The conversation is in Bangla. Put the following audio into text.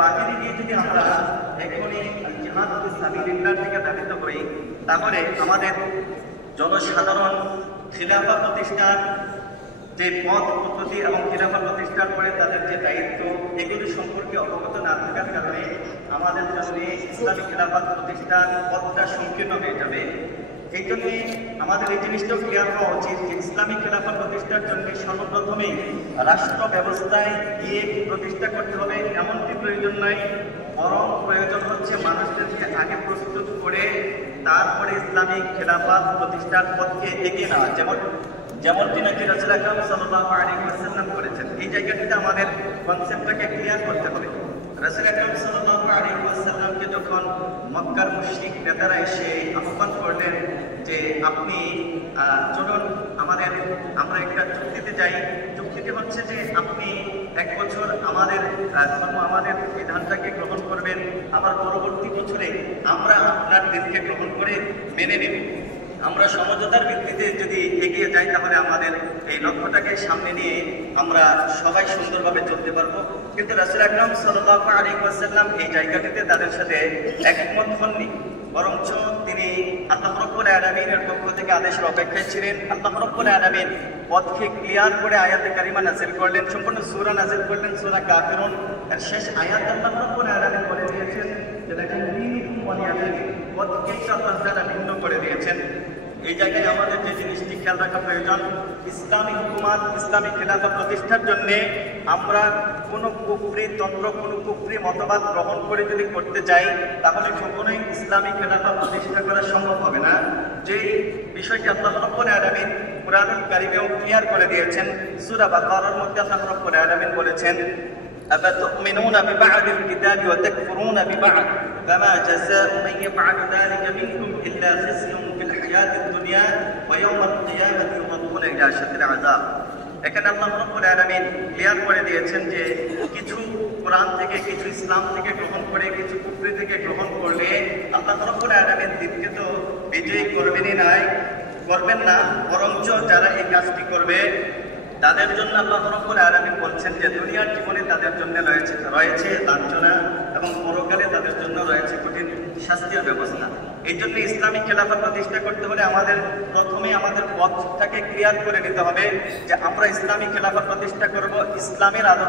বাহিরে গিয়ে যদি আমরা এখনই জিহাদ ফি সাবিলিল্লাহর দিকে ধাবিত হই, তাহলে আমাদের জনসাধারণ খিলাফা প্রতিষ্ঠার যে পথ পদ্ধতি এবং খিলাফা প্রতিষ্ঠার পরে তাদের যে দায়িত্ব, এগুলি সম্পর্কে অবগত না থাকার কারণে আমাদের জন্য ইসলামী খিলাফত প্রতিষ্ঠার পথটা সংকীর্ণ হয়ে যাবে। এই জন্যে আমাদের এই জিনিসটাও ক্লিয়ার হওয়া উচিত যে ইসলামী খিলাফত প্রতিষ্ঠার জন্য সর্বপ্রথমেই রাষ্ট্র ব্যবস্থায় গিয়ে প্রতিষ্ঠা করতে হবে এমনটি প্রয়োজন নয়, বরং প্রয়োজন হচ্ছে মানুষদেরকে আগে প্রস্তুত করে তারপরে ইসলামী খিলাফত প্রতিষ্ঠার পথকে এগিয়ে নেওয়া, যেমনটি নাকি রাসূল আকরাম সাল্লাল্লাহু আলাইহি ওয়াসাল্লাম করেছেন। এই জায়গাটিতে আমাদের কনসেপ্টটাকে ক্লিয়ার করতে হবে। রাসূল আকরাম সাল্লাল্লাহু আলাইহি ওয়াসাল্লামকে যখন মক্কার মুশরিক নেতারা এসে আহ্বান করলেন যে আপনি চলুন আমরা একটা চুক্তিতে যাই, চুক্তিটি হচ্ছে যে আপনি 1 বছর আমাদের ধর্ম আমাদের বিধানটাকে গ্রহণ করবেন, আবার পরবর্তী বছরে আমরা আপনার দিনকে গ্রহণ করে মেনে নেব। আমরা সমঝোতার ভিত্তিতে যদি এগিয়ে যাই তাহলে আমাদের এই লক্ষ্যটাকে সামনে নিয়ে আমরা সবাই সুন্দরভাবে চলতে পারবো। কিন্তু রাসূল আকরাম সাল্লাল্লাহু আলাইহি ওয়াসাল্লাম এই জায়গাটিতে তাদের সাথে একমত হননি, বরঞ্চ তিনি আল্লাহ রাব্বুল আলামিনের পক্ষ থেকে আদেশের অপেক্ষায় ছিলেন। আল্লাহ রাব্বুল আলামিন পথকে ক্লিয়ার করে আয়াতে কারিমা নাযিল করলেন, সম্পূর্ণ সূরা নাযিল করলেন, সূরা কাফিরুন এর শেষ আয়াত আল্লাহ রাব্বুল আলামিন বলে দিয়েছেন যে দেখেন দীনুকুম ওয়ালিয়া দীন, পথকে আল্লাহ তাআলা ভিন্ন করে দিয়েছেন। এই জায়গায় আমাদের যে জিনিসটি খেয়াল রাখা প্রয়োজন, ইসলামী হুকুমাত ইসলামী খেলাফত প্রতিষ্ঠার জন্য আমরা কোনো কুফরি তন্ত্র কোনো কুফরি মতবাদ গ্রহণ করে যদি করতে চাই তাহলে কখনোই ইসলামী খেলাফত প্রতিষ্ঠা করা সম্ভব হবে না। যে বিষয়টি আল্লাহ রাব্বুল আলামিন কুরআনুল কারীমেও ক্লিয়ার করে দিয়েছেন, সূরা বাকারার মধ্যে আল্লাহ রাব্বুল আলামিন বলেছেন أفتؤمنون ببعض الكتاب وتكفرون ببعض فما جزاء من يفعل ذلك منكم إلا خزي في الحياة الدنيا ويوم القيامة يردون إلى أشد العذاب। এখানে আল্লাহ রাব্বুল আলামিন ক্লিয়ার করে দিয়েছেন যে কিছু কোরআন থেকে কিছু ইসলাম থেকে গ্রহণ করে কিছু কুফরি থেকে গ্রহণ করলে আল্লাহ রাব্বুল আলামিন দিনকে তো বিজয়ী করবেন না, বরঞ্চ যারা এই কাজটি করবে তাদের জন্য আল্লাহ রাব্বুল আলামিন বলছেন যে দুনিয়ার জীবনে তাদের জন্য রয়েছে লাঞ্ছনা এবং পরকালে তাদের জন্য রয়েছে কঠিন শাস্তির ব্যবস্থা। এই জন্য ইসলামী খেলাফত প্রতিষ্ঠা করতে হলে আমাদের প্রথমে আমাদের পথটাকে ক্লিয়ার করে নিতে হবে যে আমরা ইসলামী খেলাফত প্রতিষ্ঠা করব ইসলামের আদর্শ